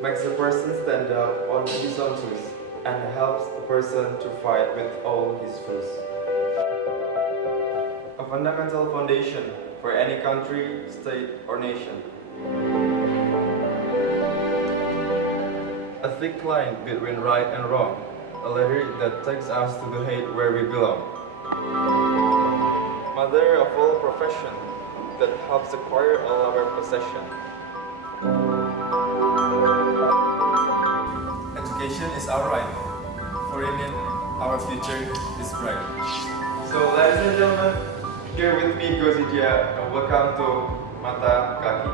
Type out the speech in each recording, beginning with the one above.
makes a person stand up on his own toes, and helps a person to fight with all his foes. A fundamental foundation for any country, state, or nation. A thick line between right and wrong, a ladder that takes us to the height where we belong. Mother of all profession, that helps acquire all our possession. Education is our right, for in it our future is bright. So ladies and gentlemen, here with me Gozidia, and welcome to MataKaki.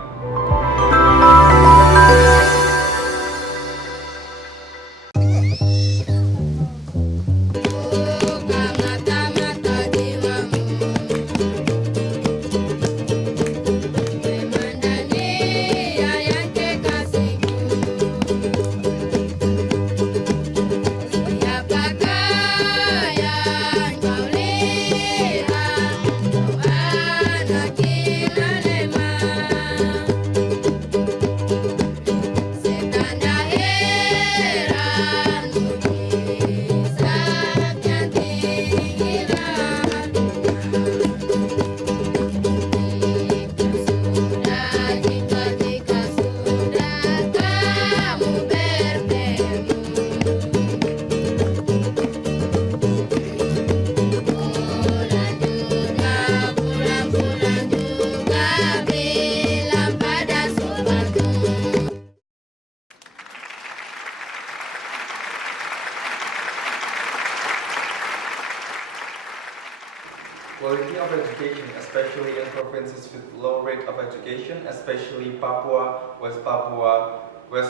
Quality of education, especially in provinces with low rate of education, especially Papua, West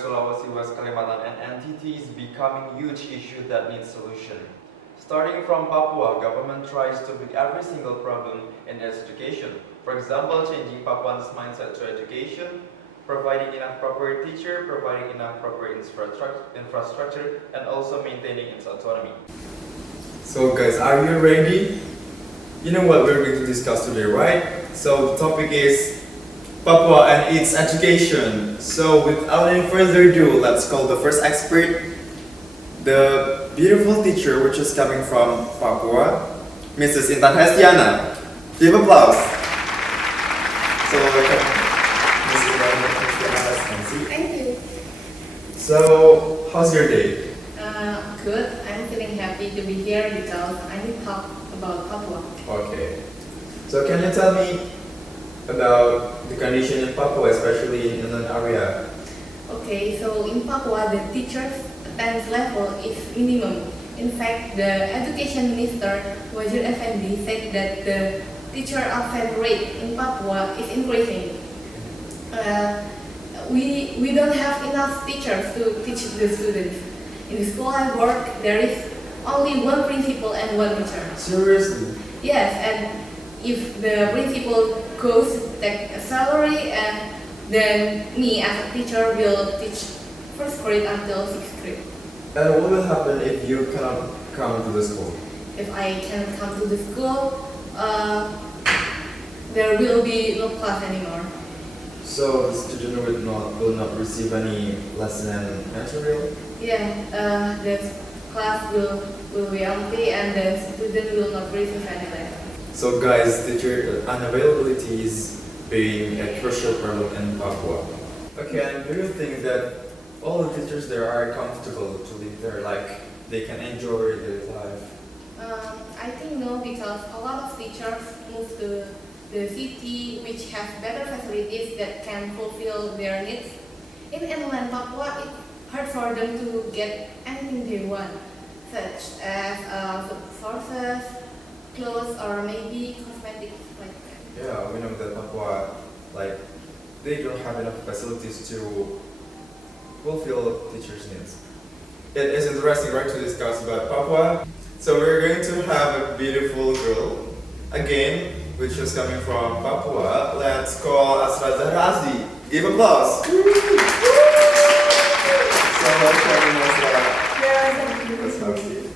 Sulawesi, West Kalimantan, and NTT is becoming a huge issue that needs solution. Starting from Papua, government tries to fix every single problem in education. For example, changing Papuans' mindset to education, providing enough proper teacher, providing enough proper infrastructure, and also maintaining its autonomy. So guys, are you ready? You know what we're going to discuss today, right? So the topic is Papua and its education. So without any further ado, let's call the first expert, the beautiful teacher which is coming from Papua, Mrs. Intan Hestiana. Give applause. So welcome, Mrs. Hestiana. Thank you. So how's your day? Good. I'm feeling happy to be here because I need to talk about Papua. Okay. So can you tell me about the condition in Papua, especially in an area? Okay, so in Papua, the teacher's attendance level is minimum. In fact, the education minister, Wazir Effendi, said that the teacher absent rate in Papua is increasing. We don't have enough teachers to teach the students. In the school I work, there is only one principal and one teacher. Seriously? Yes, and if the principal goes to take a salary, and then me as a teacher will teach first grade until sixth grade. And what will happen if you cannot come to the school? If I cannot come to the school, there will be no class anymore. So the student will not receive any lesson material? Yeah, the class will be empty and the student will not receive any lesson. So guys, teacher unavailability is being a crucial problem in Papua. Okay, and do you think that all the teachers there are comfortable to live there, like they can enjoy their life? I think no, because a lot of teachers move to the city which has better facilities that can fulfill their needs. In inland Papua, it's hard for them to get anything they want, such as sources, clothes, or maybe cosmetics like that. Yeah, we know that Papua, like, they don't have enough facilities to fulfill teachers' needs. It is interesting, right, to discuss about Papua. So we're going to have a beautiful girl, again, which is coming from Papua. Let's call Asra Zahrazi. Give applause. So welcome, Asra. That's how cute.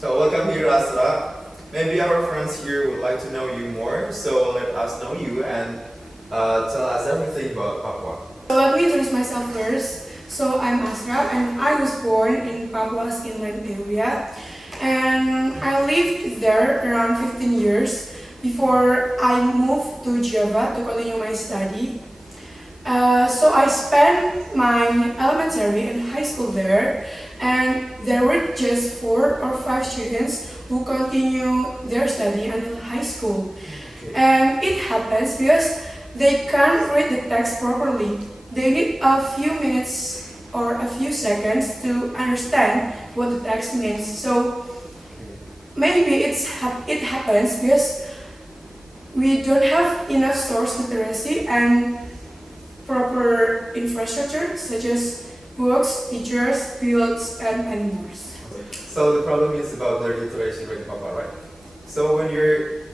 So welcome here, Asra. Maybe our friends here would like to know you more, so let us know you and tell us everything about Papua. So let me introduce myself first. So I'm Asra and I was born in Papua's inland area and I lived there around 15 years before I moved to Java to continue my study. So I spent my elementary and high school there, and there were just 4 or 5 students who continue their study until high school. And it happens because they can't read the text properly. They need a few minutes or a few seconds to understand what the text means. So maybe it happens because we don't have enough source literacy and proper infrastructure such as books, teachers, fields, and many more. So the problem is about the literacy rate in Papua, right? So when you're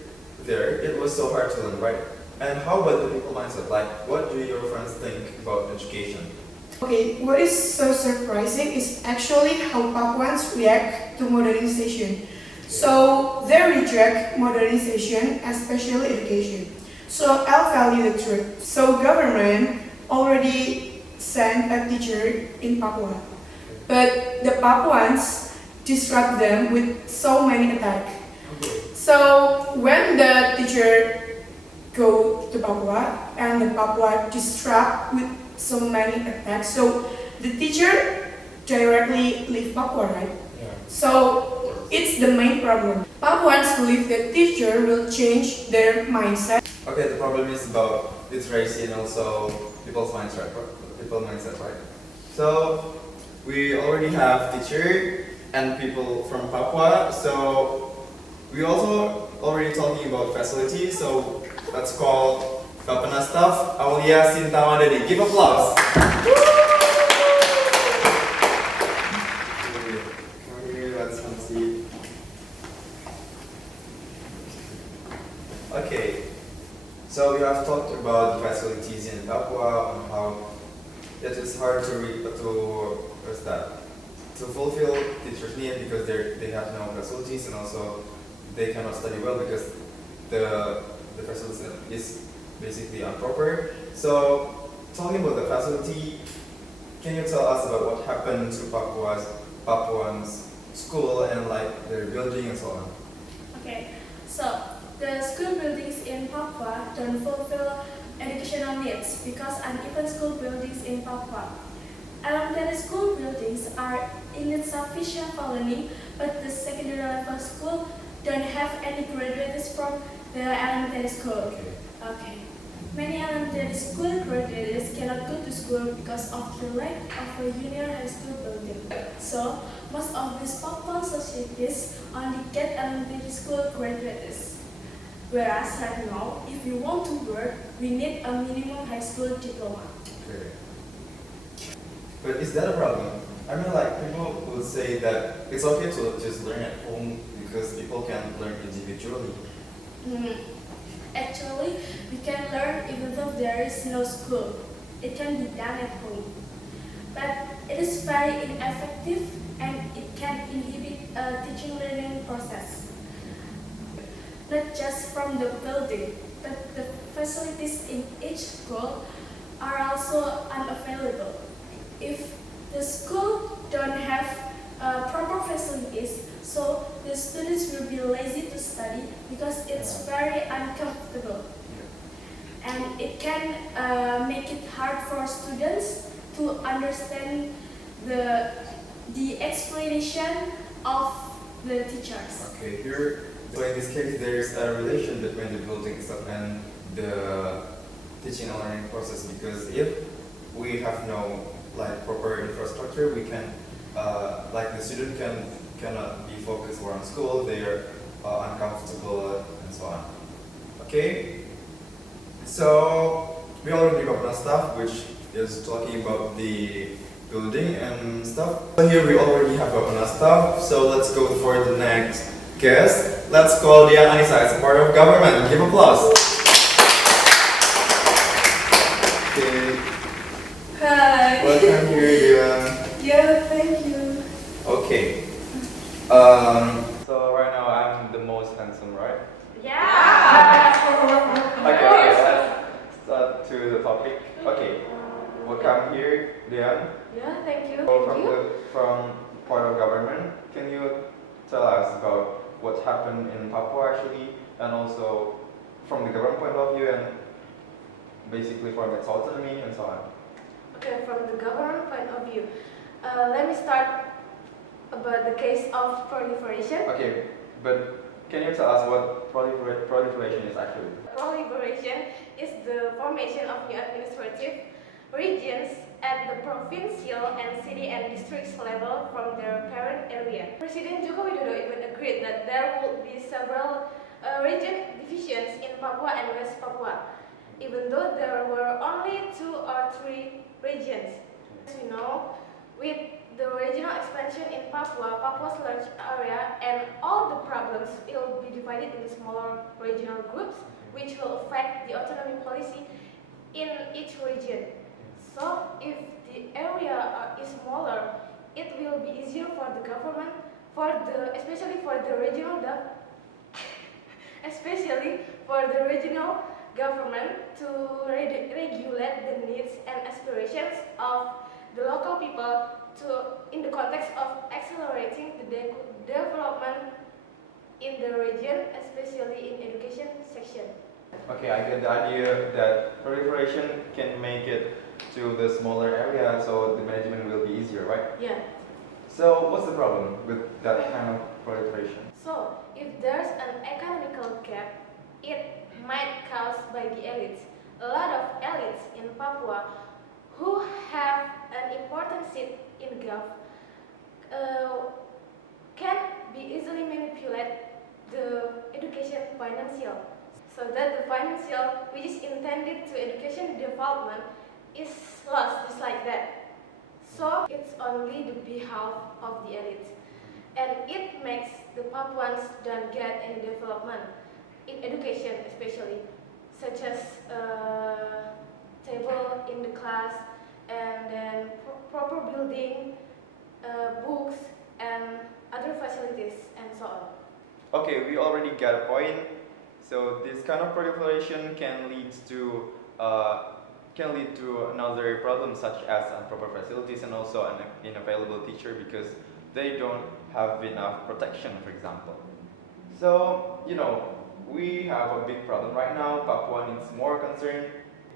there, it was so hard to learn, right? And how about the people mindset? Like, what do your friends think about education? Okay, what is so surprising is actually how Papuans react to modernization. So they reject modernization, especially education. So I'll tell you the truth. So government already sent a teacher in Papua, but the Papuans disrupt them with so many attacks. So when the teacher go to Papua and the Papua disrupt with so many attacks, so the teacher directly leave Papua, right? So it's the main problem. Papuans believe that teacher will change their mindset. Okay, the problem is about literacy and also people's mindset, right? So we already have teacher and people from Papua. So we also already talking about facilities. So let's call Bapana staff Aulia Sintamadani. Give applause. Okay, so we have talked about the facilities in Papua and how it is hard to fulfill teachers' need because they have no facilities and also they cannot study well because the facility is basically improper. So talking about the facility, can you tell us about what happened to Papuans school and like their building and so on? Okay, so the school buildings in Papua don't fulfill educational needs because uneven school buildings in Papua. Elementary school buildings are in insufficient colony, but the secondary level school don't have any graduates from the elementary school. Okay. Many elementary school graduates cannot go to school because of the lack of a junior high school building. So most of these Papuan societies only get elementary school graduates. Whereas right now, if we want to work, we need a minimum high school diploma. Okay. But is that a problem? I mean, like, people would say that it's okay to just learn at home because people can learn individually. Actually, we can learn even though there is no school. It can be done at home. But it is very ineffective and it can inhibit a teaching learning process. Not just from the building, but the facilities in each school are also unavailable. If the school don't have proper facilities, so the students will be lazy to study because it's very uncomfortable. And it can make it hard for students to understand the explanation of the teachers. Okay, here, so in this case, there's a relation between the building itself and the teaching and learning process because if we have no like proper infrastructure, we can like the student cannot be focused more on school. They are uncomfortable and so on. Okay, so we already got stuff which is talking about the building and stuff. So here we already have open stuff. So let's go for the next guest. Let's call Dia Anissa as a part of government. Give applause. Okay. Hi. Welcome here, Dia. Yeah, thank you. Okay. So right now I'm the most handsome, right? Yeah! Okay, let's start to the topic. Okay. Welcome here you, Dian. Yeah, thank you. So Thank you. from part of government, can you tell us about what happened in Papua actually, and also from the government point of view, and basically from its autonomy and so on? Okay, from the government point of view, let me start about the case of proliferation. Okay, but can you tell us what proliferation is actually? Proliferation is the formation of new administrative regions at the provincial and city and districts level from their parent area. President Joko Widodo even agreed that there would be several region divisions in Papua and West Papua, even though there were only 2 or 3 regions. As you know, with the regional expansion in Papua's large area, and all the problems will be divided into smaller regional groups, which will affect the autonomy policy in each region. So, if the area is smaller, it will be easier for the government, especially for the regional government to regulate the needs and aspirations of the local people in the context of accelerating the development in the region, especially in education section. Okay, I get the idea that proliferation can make it to the smaller area, so the management will be easier, right? Yeah. So what's the problem with that kind of proliferation? So, if there's an economical gap, it might caused by the elites. A lot of elites in Papua who have an important seat in Gulf can be easily manipulate the education financial, so that the financial which is intended to education development is lost just like that. So it's only the behalf of the elite, and it makes the Papuans don't get any development in education, especially such as table in the class, and then proper building, books, and other facilities, and so on. Okay, we already get a point. So this kind of proliferation can lead to another problem, such as improper facilities and also an unavailable teacher because they don't have enough protection, for example. So we have a big problem right now. Papua needs more concern.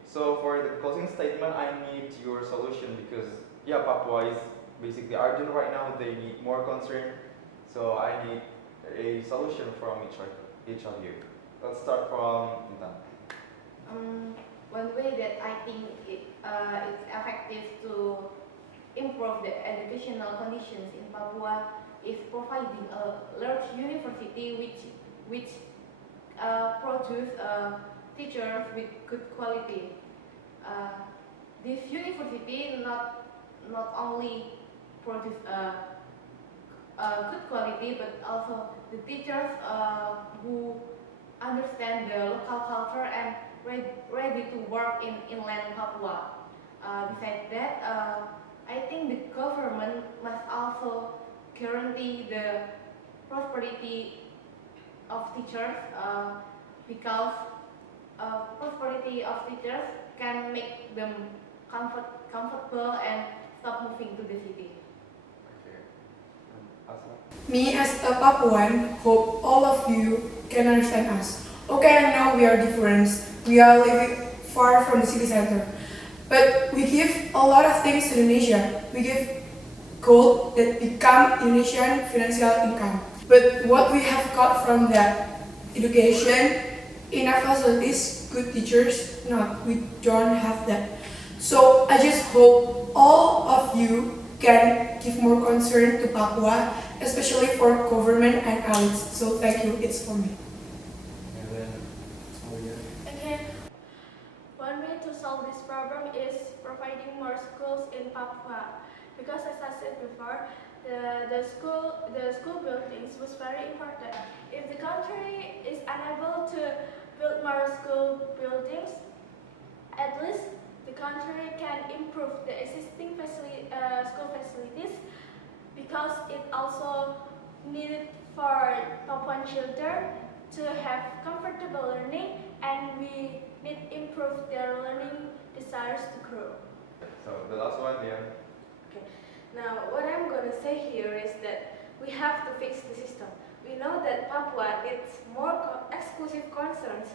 So for the closing statement, I need your solution because Papua is basically urgent right now. They need more concern. So I need a solution from each of you. Let's start from Intan. One way that I think it's effective to improve the educational conditions in Papua is providing a large university which produce teachers with good quality. This university not only produce good quality, but also the teachers who understand the local culture and ready to work in inland Papua. Besides that, I think the government must also guarantee the prosperity of teachers because prosperity of teachers can make them comfortable and stop moving to the city. Okay. Asma? Me as a Papuan, hope all of you can understand us. Okay, I know we are different. We are living far from the city center. But we give a lot of things to Indonesia. We give gold that become Indonesian financial income. But what we have got from that, education, enough facilities, good teachers, no, we don't have that. So I just hope all of you can give more concern to Papua, especially for government and elites. So thank you, it's for me. And then, Okay. One way to solve this problem is providing more schools in Papua. Because as I said before, the school buildings was very important. If the country is unable to build more school buildings, at least the country can improve the existing school facilities, because it also needed for Papuan children to have comfortable learning, and we need improve their learning desires to grow. So the last one, yeah. Okay. Now, what I'm going to say here is that we have to fix the system. We know that Papua needs more exclusive concerns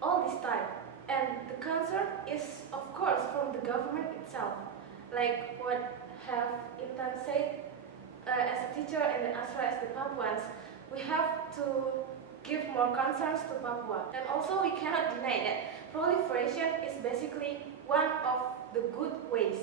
all this time. And the concern is, of course, from the government itself. Like what have Intan said, as a teacher and then Asra as the Papuans, we have to give more concerns to Papua. And also we cannot deny that proliferation is basically one of the good ways.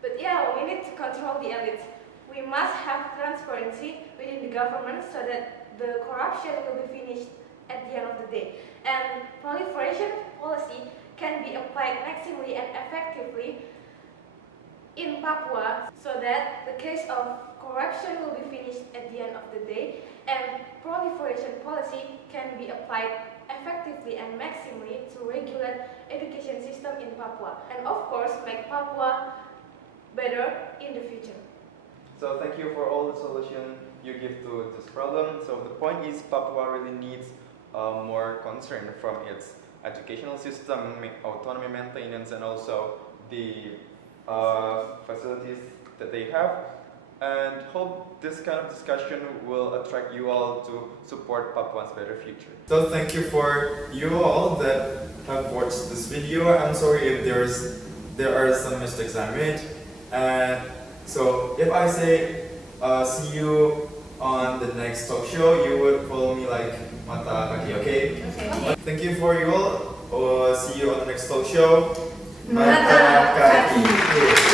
But yeah, we need to control the elites. We must have transparency within the government so that the corruption will be finished at the end of the day. And proliferation policy can be applied maximally and effectively in Papua so that the case of corruption will be finished at the end of the day and proliferation policy can be applied effectively and maximally to regulate education system in Papua and of course make Papua better in the future. So thank you for all the solution you give to this problem. So the point is Papua really needs more concern from its educational system, autonomy maintenance, and also the facilities that they have. And hope this kind of discussion will attract you all to support Papua's better future. So thank you for you all that have watched this video. I'm sorry if there are some mistakes I made. And so if I say see you on the next talk show, you would follow me like MataKaki, okay? Okay. Thank you for you all. See you on the next talk show. MataKaki.